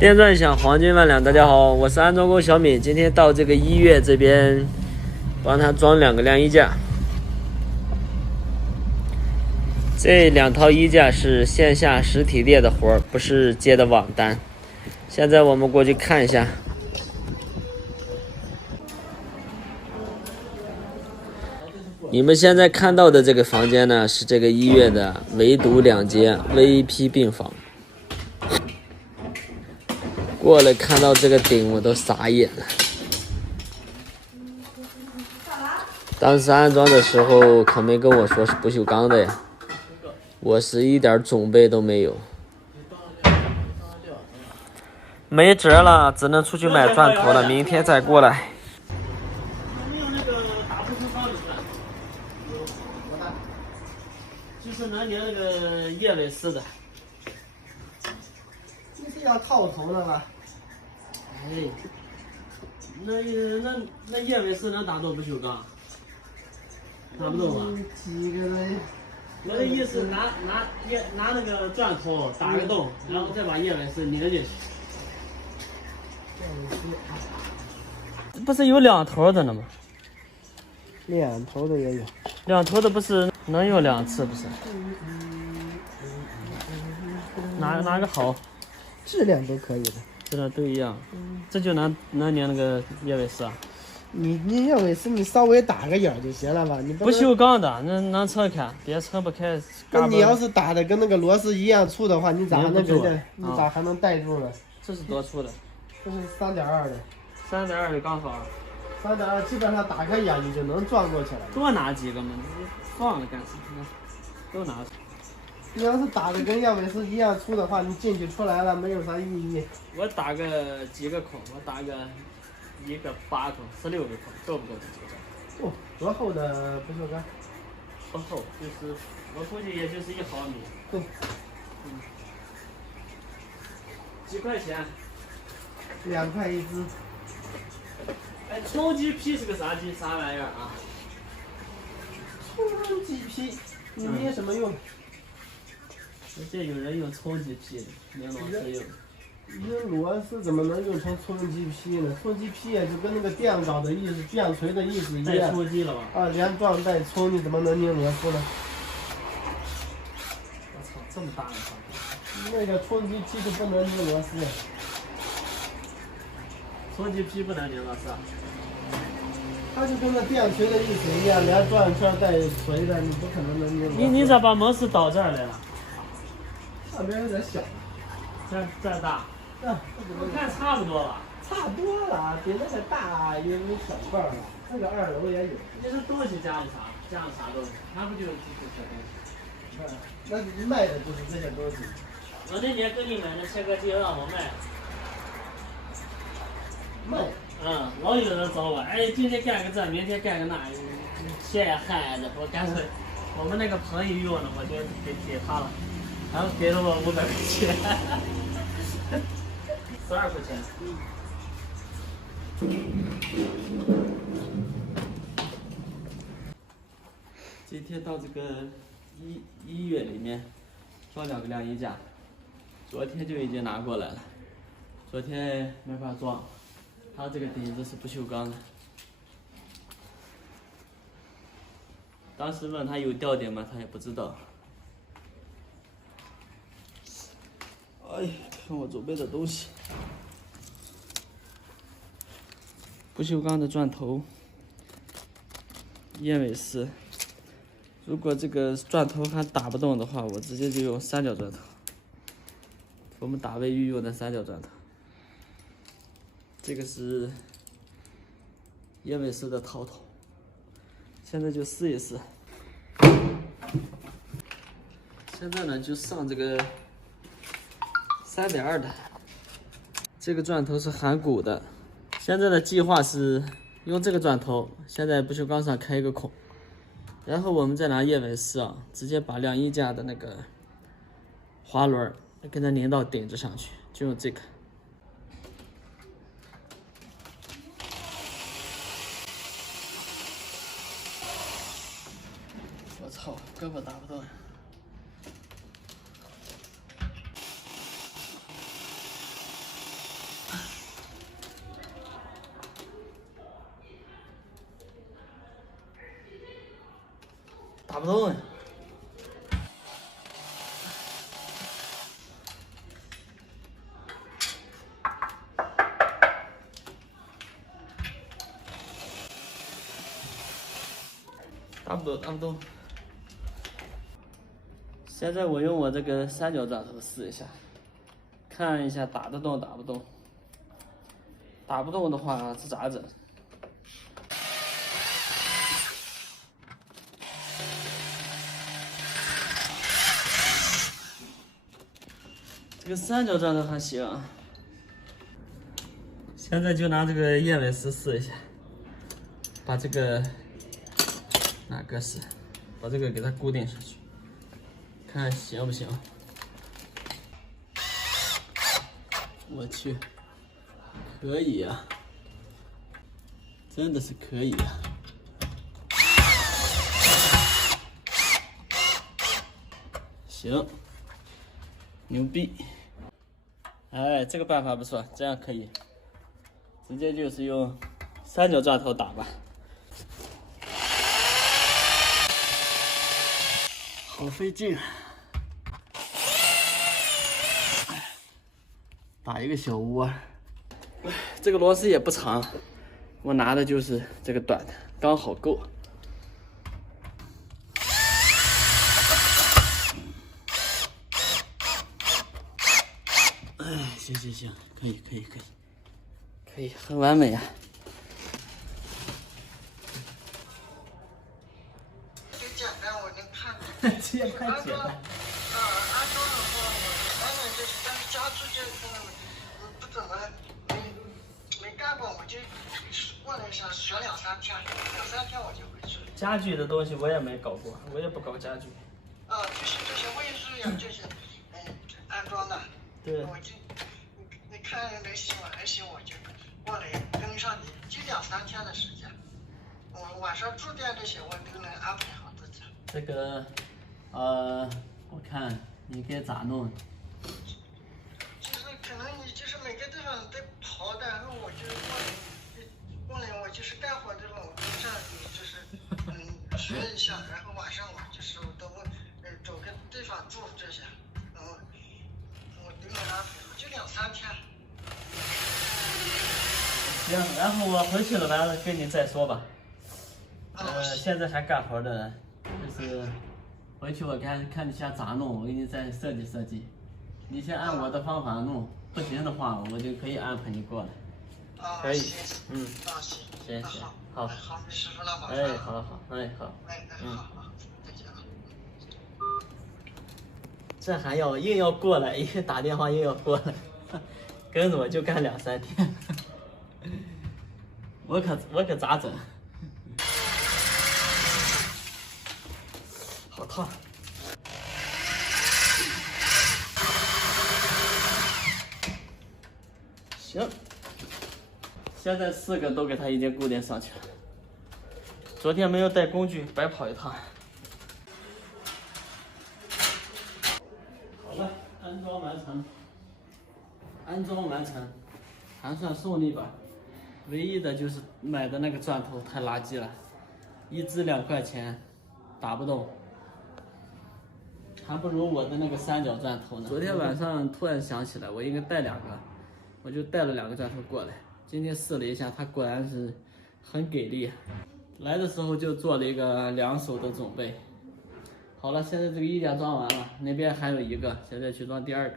电钻响，黄金万两。大家好，我是安装工小敏，今天到这个一月这边帮他装2个晾衣架。这2套衣架是线下实体店的活，不是接的网单。现在我们过去看一下。你们现在看到的这个房间呢，是这个一月的唯独2间 VIP 病房。过来看到这个顶，我都傻眼了。当时安装的时候可没跟我说是不锈钢的呀，我是一点准备都没有。没辙了，只能出去买钻头了，明天再过来。就是能连那个叶尾丝的。这是要套头的吧？哎，那叶尾丝能打动不锈钢？打不动吧？几个嘞？我的意思，拿那个钻头打个洞，然后再把叶尾丝拧进去。不是有2头的呢吗2头的也有？2头的不是能用2次不是？哪个好？质量都可以的，质量都一样。这就能拧那个叶尾丝啊？你叶尾丝你稍微打个眼就行了吧？你不锈钢的，那能扯开，别扯不开。那你要是打的跟那个螺丝一样粗的话，你咋还能你咋还能带住呢？这是多粗的？这是3.2的。3.2的钢槽。3.2基本上打开眼你就能转过去了。多拿几个嘛？你放了干啥？都拿。你要是打的跟叶尾丝一样粗的话，你进去出来了没有啥意义。我打个几个孔？我打个1个8孔，16个孔，够不够这个？哦，多厚的不锈钢？不厚，就是我估计也就是1毫米。对。几块钱？2块1支。哎，冲击批是个啥玩意儿啊？冲击批，你捏什么用？我见有人用冲击批的，拧螺丝用。拧螺丝怎么能用成冲击批呢？冲击批也就跟那个电镐的意思、电锤的意思一样。带冲击了吧？啊，连撞带冲，你怎么能拧螺丝呢？我操，这么大的发那个冲击批就不能拧螺丝。冲击批不能拧螺丝啊？它就跟那电锤的意思一样，连转圈带锤的，你不可能拧螺丝。你咋把门是倒这儿来了？上边有点小。这大？我看差不多吧。差多了，比那个大有小半了。那个2楼也有。你这东西加的啥？加的啥东西？那不就是这些东西？那你卖的就是这些东西。我那年跟你买那切割机让我卖。老有人找我，哎，今天干个这，明天干个那，钱也害着，我干脆，我们那个朋友用的，我就给他了，然后给了我500块钱，12块钱。今天到这个一月里面装2个晾衣架，昨天就已经拿过来了，昨天没法装。它这个顶子是不锈钢的，当时问他有掉点吗？他也不知道。哎，看我准备的东西，不锈钢的钻头，燕尾丝。如果这个钻头还打不动的话，我直接就用3角钻头。我们打卫浴用的3角钻头。这个是燕尾丝的套头，现在就试一试。现在呢，就上这个3.2的，这个钻头是含钴的。现在的计划是用这个钻头，先在不锈钢上开一个孔，然后我们再拿燕尾丝啊，直接把晾衣架的那个滑轮跟它拧到顶子上去，就用这个。我操，根本打不动。打不动。打不动，打不动。现在我用我这个三角钻头试一下，看一下打得动打不动。打不动的话，这咋整？这个三角钻头还行。现在就拿这个燕尾石试一下，把这个哪个是？把这个给它固定上去，看行不行？我去，可以啊，真的是可以啊！行，牛逼！哎，这个办法不错，这样可以，直接就是用三角钻头打吧。好费劲啊！打一个小窝，这个螺丝也不长，我拿的就是这个短的，刚好够。哎，行行行，可以可以可以，可以，很完美啊！简单，我能看懂。这也太简单。安装的话，反正就是，但是家具这可能不怎么没干过，我就过了一下，学2、3天，2、3天我就回去了。家具的东西我也没搞过，我也不搞家具。就是这些卫士呀，这些安装的。对。我就你看能行我还行，我就过来跟上你，就2、3天的时间。我晚上住店这些我都能安排好自己。这个，我看你该咋弄？就是可能你就是每个地方得跑的，然后我就过来我就是干活这种，我跟上你就是学一下，然后晚上我就是都找个地方住这些，然后我都能安排好，就2、3天。行，然后我回去了完了跟你再说吧。现在还干活的，就是回去我看你想咋弄，我给你再设计设计。你先按我的方法弄，不行的话我就可以安排你过来。可以，行，行行，好，好，你师傅那麻烦。哎，好好，哎好，好，再见了。这还要硬要过来，一打电话硬要过来，跟着我就干2、3天，我可咋整？好烫。行，现在4个都给它已经固定上去了。昨天没有带工具，白跑一趟。好了，安装完成。安装完成，还算顺利吧。唯一的就是买的那个钻头太垃圾了，一支2块钱，打不动。还不如我的那个三角钻头呢。昨天晚上突然想起来，我应该带2个，我就带了2个钻头过来。今天试了一下，它果然是很给力。来的时候就做了一个2手的准备。好了，现在这个衣架装完了，那边还有1个，现在去装第2个。